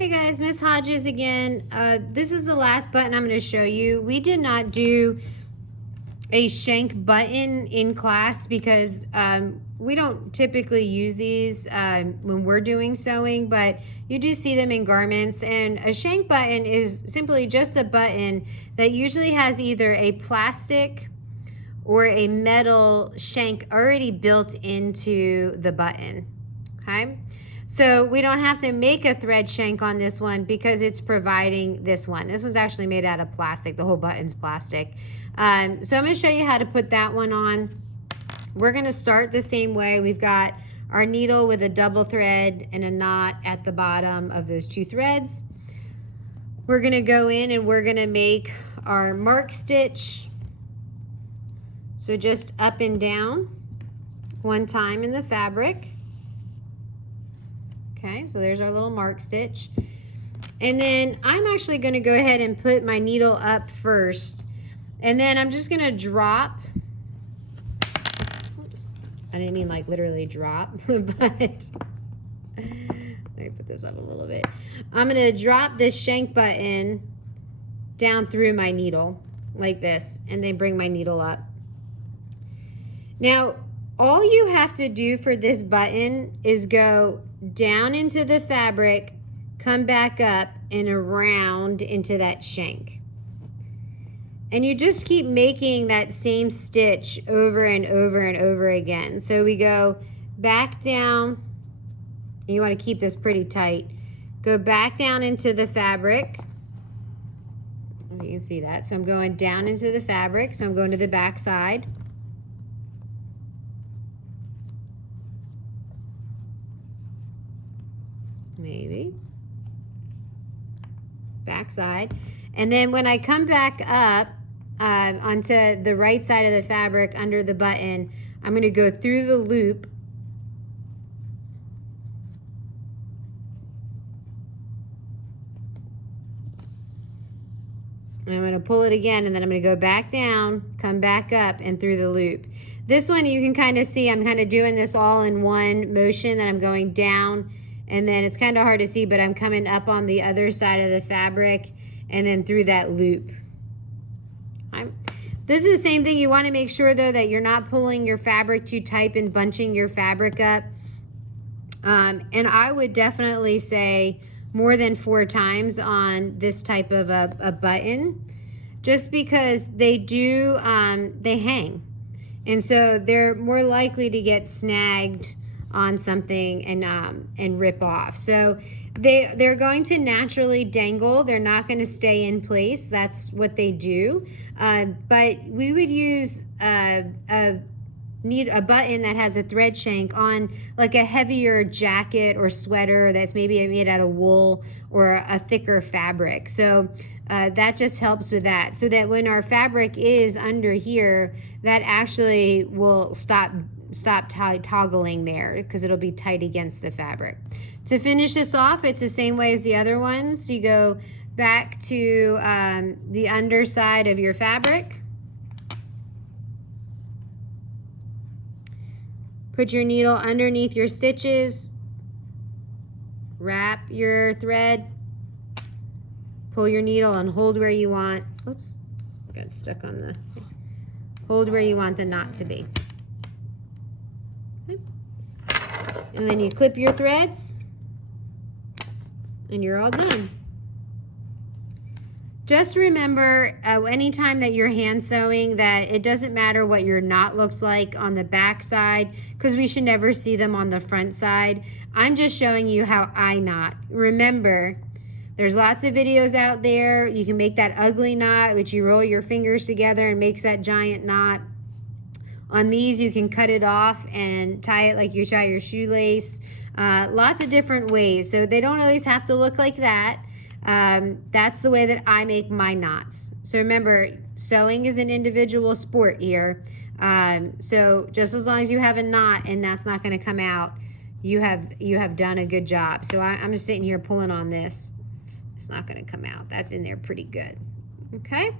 Hey guys, Miss Hodges again. This is the last button I'm going to show you. We did not do a shank button in class because we don't typically use these when we're doing sewing, but you do see them in garments. And a shank button is simply just a button that usually has either a plastic or a metal shank already built into the button, okay? So we don't have to make a thread shank on this one because it's providing this one. This one's actually made out of plastic. The whole button's plastic. So I'm going to show you how to put that one on. We're going to start the same way. We've got our needle with a double thread and a knot at the bottom of those two threads. We're going to go in and we're going to make our mark stitch. So just up and down one time in the fabric. Okay, so there's our little mark stitch. And then I'm actually going to go ahead and put my needle up first. And then I'm just going to drop. Oops, I didn't mean like literally drop, but let me put this up a little bit. I'm going to drop this shank button down through my needle like this, and then bring my needle up. Now, all you have to do for this button is go down into the fabric, come back up and around into that shank. And you just keep making that same stitch over and over and over again. So we go back down, and you want to keep this pretty tight. Go back down into the fabric. You can see that. So I'm going down into the fabric. So I'm going to the back side. Maybe back side, and then when I come back up onto the right side of the fabric under the button, I'm going to go through the loop and I'm going to pull it again, and then I'm going to go back down, come back up and through the loop. This one you can kind of see I'm kind of doing this all in one motion, that I'm going down. And then it's kind of hard to see, but I'm coming up on the other side of the fabric and then through that loop. This is the same thing. You want to make sure, though, that you're not pulling your fabric too tight and bunching your fabric up. And I would definitely say more than 4 times on this type of a button, just because they do, they hang. And so they're more likely to get snagged on something and rip off. So they're going to naturally dangle. They're not going to stay in place. That's what they do. But we would use need a button that has a thread shank on like a heavier jacket or sweater that's maybe made out of wool or a thicker fabric. So that just helps with that, so that when our fabric is under here, that actually will stop toggling there, because it'll be tight against the fabric. To finish this off, it's the same way as the other ones. So you go back to the underside of your fabric, put your needle underneath your stitches, wrap your thread, pull your needle and hold where you want. Oops, got stuck on the, hold where you want the knot to be. And then you clip your threads and you're all done. Just remember, anytime that you're hand sewing, that it doesn't matter what your knot looks like on the back side, because we should never see them on the front side. I'm just showing you how I knot. Remember, there's lots of videos out there. You can make that ugly knot, which you roll your fingers together and makes that giant knot. On these, you can cut it off and tie it like you tie your shoelace. Lots of different ways. So they don't always have to look like that. That's the way that I make my knots. So remember, sewing is an individual sport here. So just as long as you have a knot and that's not going to come out, you have done a good job. So I'm just sitting here pulling on this. It's not going to come out. That's in there pretty good. Okay.